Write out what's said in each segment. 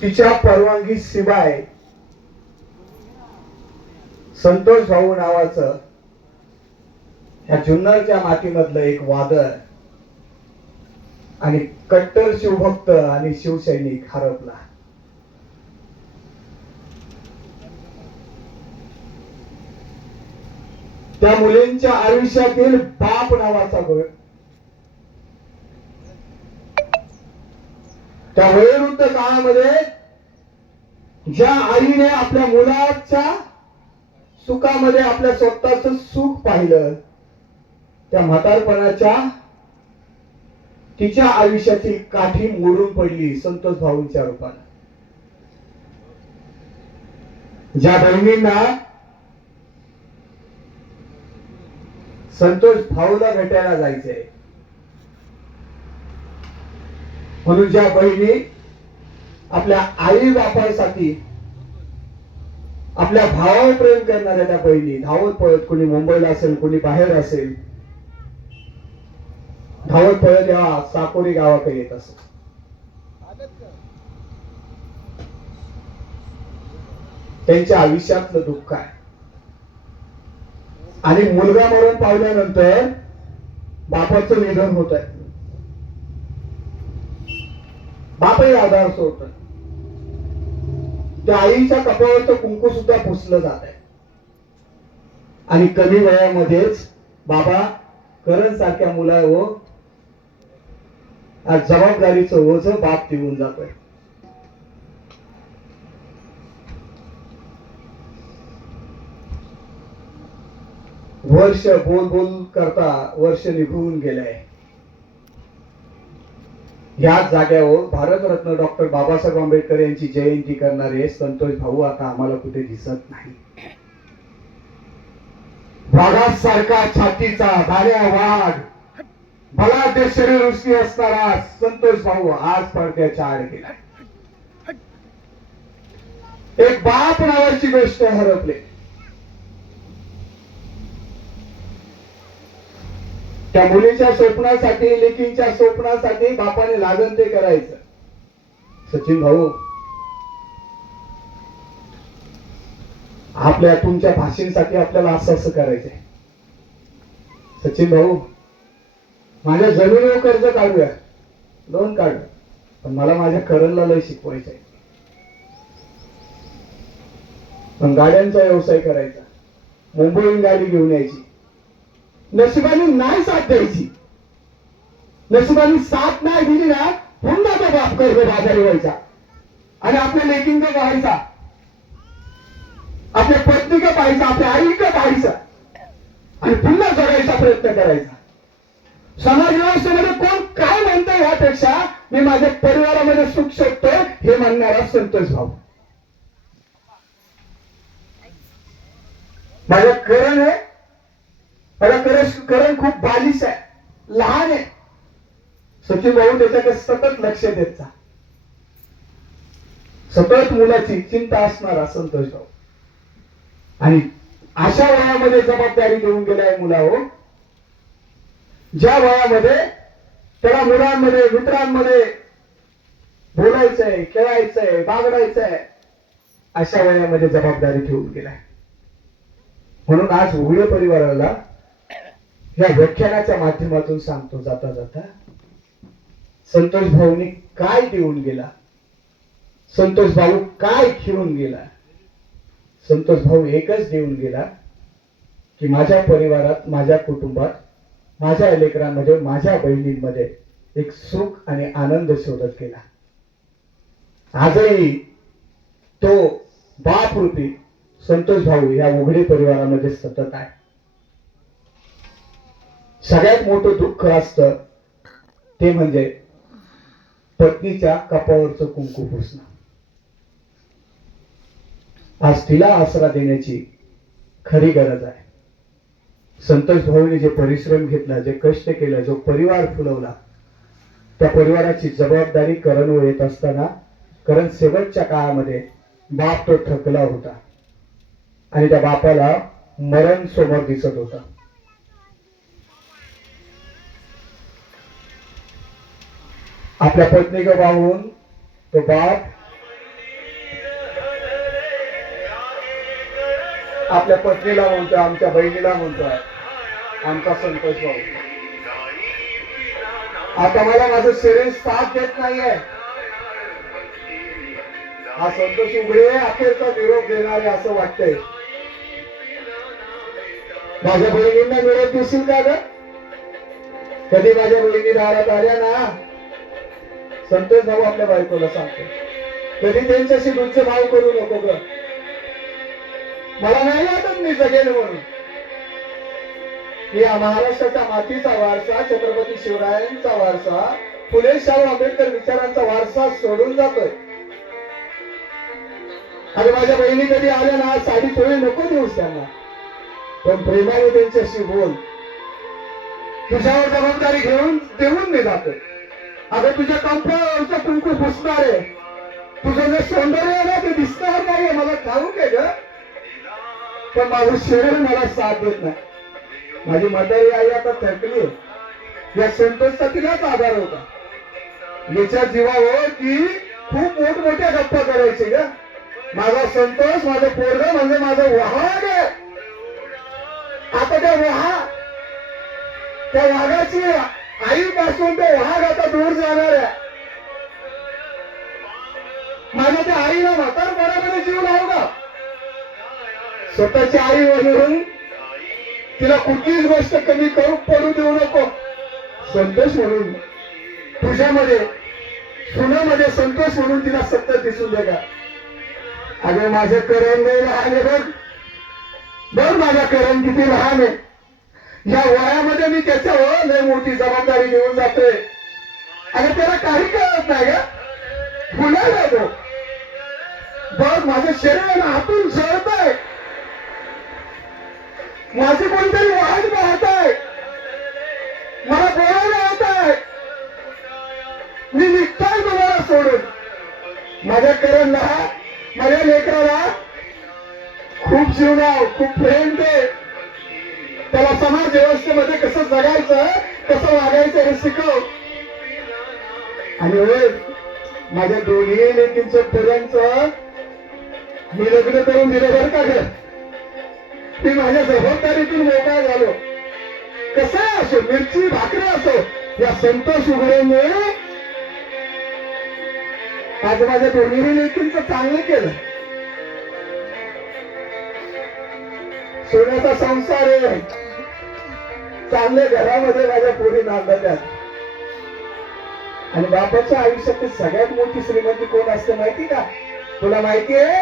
तिच्या परवानगी शिवाय संतोष भाऊ नावाचं ह्या जुन्नरच्या मातीमधलं एक वादळ आणि कट्टर शिवभक्त आणि शिवसैनिक हरपला. त्या मुलींच्या आयुष्यातील बाप नावाचा गट, त्या वयोवृद्ध काळामध्ये ज्या आईने आपल्या मुलाच्या सुखामध्ये आपल्या स्वतःच सुख पाहिलं, त्या म्हातारपणाच्या तिच्या आयुष्याची काठी मोडून पडली संतोष भाऊंच्या रूपाने. ज्या बहिणींना संतोष भाऊला भेटायला जायचंय, म्हणून ज्या बहिणी आपल्या आई बापासाठी आपल्या भावावर प्रेम करणाऱ्या त्या बहिणी धावत पळत, कोणी मुंबईला असेल, कोणी बाहेर असेल, धावत पळत या साकोरी गावाकडे येत असत. त्यांच्या आयुष्यातलं दुःख आहे. आणि मुलगा मरण पावल्यानंतर बापाचं निधन होत आहे. बापही आधार सोडतोय. त्या आईच्या कपाळावरचं कुंकू सुद्धा पुसलं जात आहे. आणि कमी वयामध्येच बाबा करण सारख्या मुलावर आज जबाबदारीचं ओझ बाप देऊन जातोय. वर्ष बोल बोल करता वर्ष निघून गेलंय. या जाग्यावर भारतरत्न डॉक्टर बाबासाहेब आंबेडकर यांची जयंती करणारे संतोष भाऊ आता आम्हाला कुठे दिसत नाही. वाघासारखा छातीचा धाड्या वाघ बलाढ्य शरीरवृष्टी असणारा संतोष भाऊ आज पडद्याच्या आड गेला. एक बाप नावाची गोष्ट हरपले. त्या मुलीच्या स्वप्नासाठी, लेकींच्या स्वप्नासाठी बापाने लागण ते करायचं. सचिन भाऊ, आपल्या तुमच्या भाषेसाठी आपल्याला असं असं करायचंय. सचिन भाऊ, माझ्या जमिनीवर कर्ज काढूया, लोन काढू, पण मला माझ्या करणला लय शिकवायचंय. पण गाड्यांचा व्यवसाय करायचा, मुंबईहून गाडी घेऊन यायची. नशिबाने नाही साथ द्यायची. नशिबाने साथ नाही दिली ना, पुन्हा तो बाप कर्ज बाजारी व्हायचा आणि आपल्या लेकींका पाहायचा, आपल्या पत्नीका पाहायचा, आपल्या आईका पाहायचा आणि पुन्हा जगायचा प्रयत्न करायचा. समाज व्यवस्थेमध्ये कोण काय म्हणतंय यापेक्षा मी माझ्या परिवारामध्ये सुख शोधतोय हे म्हणणारा संतोष भाऊ. माझ्या करण आहे, माझा करण खूप बालिश आहे, लहान आहे. सचिन भाऊ त्याच्याकडे सतत लक्ष देत जा. सतत मुलाची चिंता असणारा संतोष भाऊ. आणि अशा वयामध्ये जबाबदारी देऊन गेलाय मुलावर, ज्या वयामध्ये त्याला मुलांमध्ये, मित्रांमध्ये बोलायचंय, खेळायचंय, बागडायचंय, अशा वयामध्ये जबाबदारी ठेवून गेलाय. म्हणून आज उघडे परिवाराला या व्याख्यानाच्या माध्यमातून सांगतो जाता जाता, संतोष भाऊनी काय देऊन गेला, संतोष भाऊ काय घेऊन गेला. संतोष भाऊ एकच देऊन गेला की माझ्या परिवारात, माझ्या कुटुंबात, माझ्या लेकरांमध्ये, माझ्या बहिणींमध्ये एक सुख आणि आनंद शोधत गेला. आजही तो बाप रूपी संतोष भाऊ या उघडे परिवारामध्ये सतत आहे. सगळ्यात मोठं दुःख असतं ते म्हणजे पत्नीच्या कपाळावरचं कुंकू पुसणं. आज तिला आसरा देण्याची खरी गरज आहे. संतोष भाऊने जे परिश्रम घेतला, जे कष्ट केलं, जो परिवार फुलवला, त्या परिवाराची जबाबदारी करणवर येत असताना करण शेवटच्या काळामध्ये बाप तो थकला होता आणि त्या बापाला मरण समोर दिसत होतं. आपल्या पत्नीला पाहून तो बाप आपल्या पत्नीला म्हणतोय, आमच्या बहिणीला म्हणतोय, आमचा संतोष भाऊ. आता मला माझं शरीर साथ देत नाहीये. हा संतोष उघडे अखेरचा निरोप देणारे असं वाटतंय. माझ्या बहिणींना निरोप देशील का ग? कधी माझ्या बहिणी दारात आल्या ना, संतोष भाऊ आपल्या बायकोला सांगतो, कधी त्यांच्याशी तुमचे भाव करू नको ग. मला नाही वाटत मी जगेल म्हणून. या महाराष्ट्राच्या मातीचा वारसा, छत्रपती शिवरायांचा वारसा, फुले शाहू आंबेडकर विचारांचा वारसा सोडून जातोय. आणि माझ्या बहिणी कधी आल्या ना, साडी चोळी नको देऊस त्यांना, पण प्रेमाने त्यांच्याशी बोल. तुझ्यावर जबाबदारी देऊन मी जातोय. अगं तुझ्या कंपावरचं कुंकू पुसणार आहे, तुझं जे सौंदर्य आहे ना ते दिसणार नाहीये, मला ठाऊक आहे ग, पण माझं शरीर मला साथ देत नाही. माझी म्हातारी आई आता थकली. या संतोषचा तिलाच आधार होता. याच्या जीवावर ती खूप मोठमोठ्या गप्पा करायची ग. माझा संतोष, माझं पोरग म्हणजे माझं वाहन आहे. आता त्या वाघाची आईपासून ते वाघ आता दूर जाणार आहे. माझ्या त्या आईला म्हातारपणामध्ये जीव लावू का? स्वतःची आई म्हणून तिला कुठलीच गोष्ट कमी पडू देऊ नको. संतोष म्हणून तुझ्यामध्ये, सुनामध्ये संतोष म्हणून तिला सत्य दिसून दे का? अगं माझं करण लय लहान आहे बघ, बघ माझा करण किती लहान आहे. या वयामध्ये मी त्याच्यावर लय मोठी जबाबदारी घेऊन जातोय. आणि त्याला काही कळत नाही का? फुलायला तो बघ, माझं शरीर हातून जळत आहे, माझी कोणतरी वाट पाहत आहे, मला बोलायला होत आहे, मी निघताय तुम्हाला सोडून. माझ्या करणला, माझ्या लेकराला खूप जीवनाव, खूप प्रेम दे. त्याला समाज व्यवस्थेमध्ये कसं जगायचं, कसं वागायचं हे शिकव. आणि होय, माझ्या दोन्ही लेकींचं पोरांचं मी लग्न करून दिलं बरं का ग. मी माझ्या जबाबदारीतून मोकळा झालो. कसं असो, मिरची भाकरी असो, या संतोष उघडेने आज माझ्या दोन्ही लेकींचं चांगलं केलं. सोन्याचा संसार आहे, चांगल्या घरामध्ये माझ्या पोरी नांदतात. आणि बापाच्या आयुष्यातील सगळ्यात मोठी श्रीमंती कोण असते माहिती का? तुला माहिती आहे?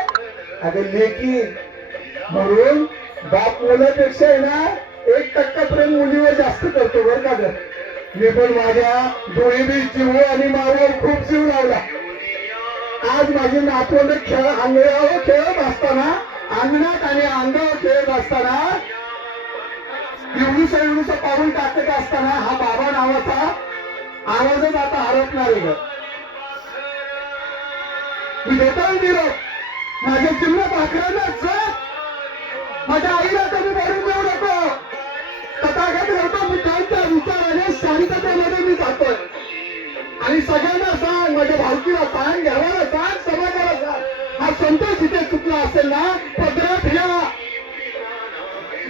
अगं लेकी. म्हणून बाप मुलापेक्षा आहे ना 1% प्रेम मुलीवर जास्त करतो बरं का ग. मी पण माझ्या दोन्ही जीव आणि मावावर खूप जीव लावला. आज माझी नातवंड अंगणावर खेळत असताना, अंगणात आणि अंगावर खेळत असताना, एवढूसा पाऊल टाकत असताना हा बाबा नावाचा आवाजच आता हरपणार आहे. मी देतो निरोप माझ्या चिन्ह पाखरांना जग, माझ्या आईला कमी पडून देऊ नको. तथागत होतो मी त्यांच्या विचाराने शांततेमध्ये मी जातोय. आणि सगळ्यांना सांग, माझ्या भावकीला सांग, घराला सांग, समाजाला सांग, हा संतोष इथे चुकला असेल ना, पदरात घ्या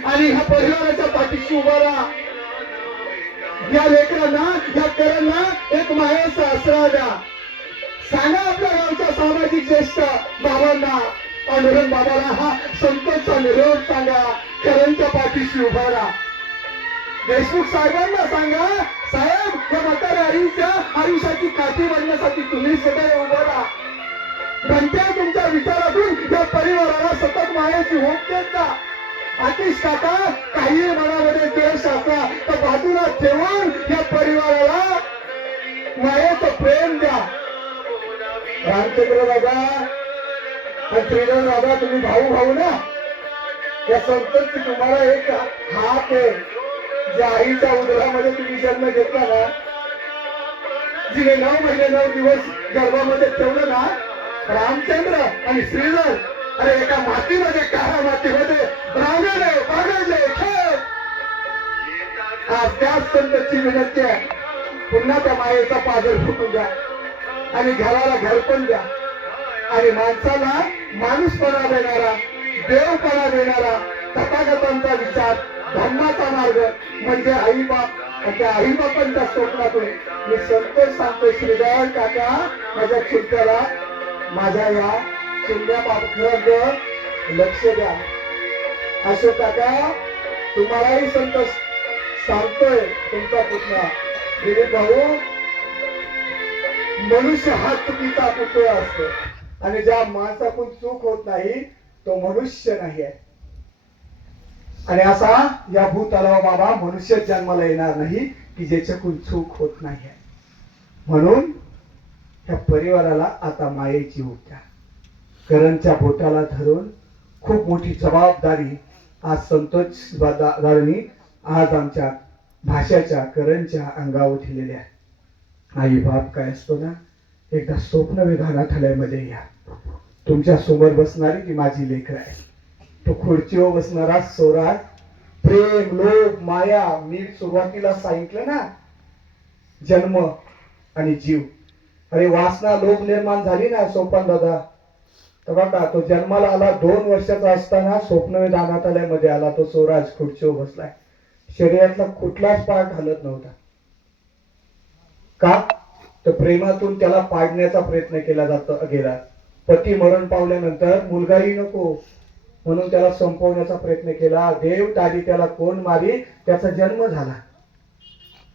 आणि ह्या परिवाराच्या पाठीशी उभा राहा. या लेकरांना, या करणला एक मायाचा आसरा द्या. सांगा आपल्या गावच्या सामाजिक ज्येष्ठ बाबांना, पांडुरंग बाबाला हा संतोषचा निरोप सांगा. करणच्या पाठीशी उभा राहा. देशमुख साहेबांना सांगा, साहेब या म्हाताऱ्या आईच्या आयुष्याची काठी बनण्यासाठी तुम्ही सदैव उभा राहा. घंट्या तुमच्या विचारातून या परिवाराला सतत मायाची होप देत जा. आतिश काका, काही मनामध्ये द्वेष असला तर बाजूला ठेवून या परिवाराला मायाचं प्रेम द्या. रामचंद्र दादा आणि श्रीधर दादा, तुम्ही भाऊ ना. या संतोषची तुम्हाला एक हात आहे. ज्या आईच्या उदरामध्ये तुम्ही जन्म घेतला ना, जिने 9 महिने 9 दिवस गर्भामध्ये ठेवलं ना, रामचंद्र आणि श्रीधर, अरे एका मातीमध्ये, काळ्या मातीमध्ये रांगले, बागडले, खेळ. आज त्याच संतची विनंती आहे, पुन्हा त्या मायेचा पाजर फुटून द्या आणि घराला घर पण द्या आणि माणसाला माणूसपणा देणारा देवपणा देणारा तथागतांचा विचार, धर्माचा मार्ग म्हणजे आई बाप. त्या आई बापांच्या स्वप्नातून मी संतोष सांगतो, श्रीधर काका माझ्या चुलत्याला, माझ्या या चिमण्या बाबतीत लक्ष द्या. अशोक काका तुम्हालाही संतोष सांगतोय, तुमचा पुतणा दिलीप भाऊ, मनुष्य हा चुकीचा पुतळा असतो आणि ज्या माणसाकडून चूक होत नाही तो मनुष्य नाही आहे. आणि असा या भूतलावर बाबा मनुष्य जन्माला येणार नाही की ज्याच्याकडून चूक होत नाही आहे. म्हणून त्या परिवाराला आता मायेची उभ द्या. करंच्या बोटाला धरून खूप मोठी जबाबदारी आज संतोष दादांनी आज आमच्या भाषाच्या करंच्या अंगावर ठेवलेली आहे. आई बाप काय असतो ना, एकदा स्वप्न विधानालयामध्ये या. तुमच्या समोर बसणारी ती माझी लेकर आहे. तो खुर्चीवर बसणारा स्वराज, प्रेम, लोभ, माया. मी सुरुवातीला सांगितलं ना, जन्म आणि जीव. अरे वासना लोभ निर्माण झाली ना सोपान दादा, तर बघा तो जन्माला आला 2 वर्षाचा असताना स्वप्नविधानालयामध्ये आला. तो स्वराज खुर्चीवर बसलाय. शरीरातला कुठलाच पार्ट हलत नव्हता. का? तर प्रेमातून त्याला पाडण्याचा प्रयत्न केला गेला. पती मरण पावल्यानंतर मुलगाही नको म्हणून त्याला संपवण्याचा प्रयत्न केला. देव तारी त्याला कोण मारी, त्याचा जन्म झाला.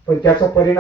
पण त्याचा परिणाम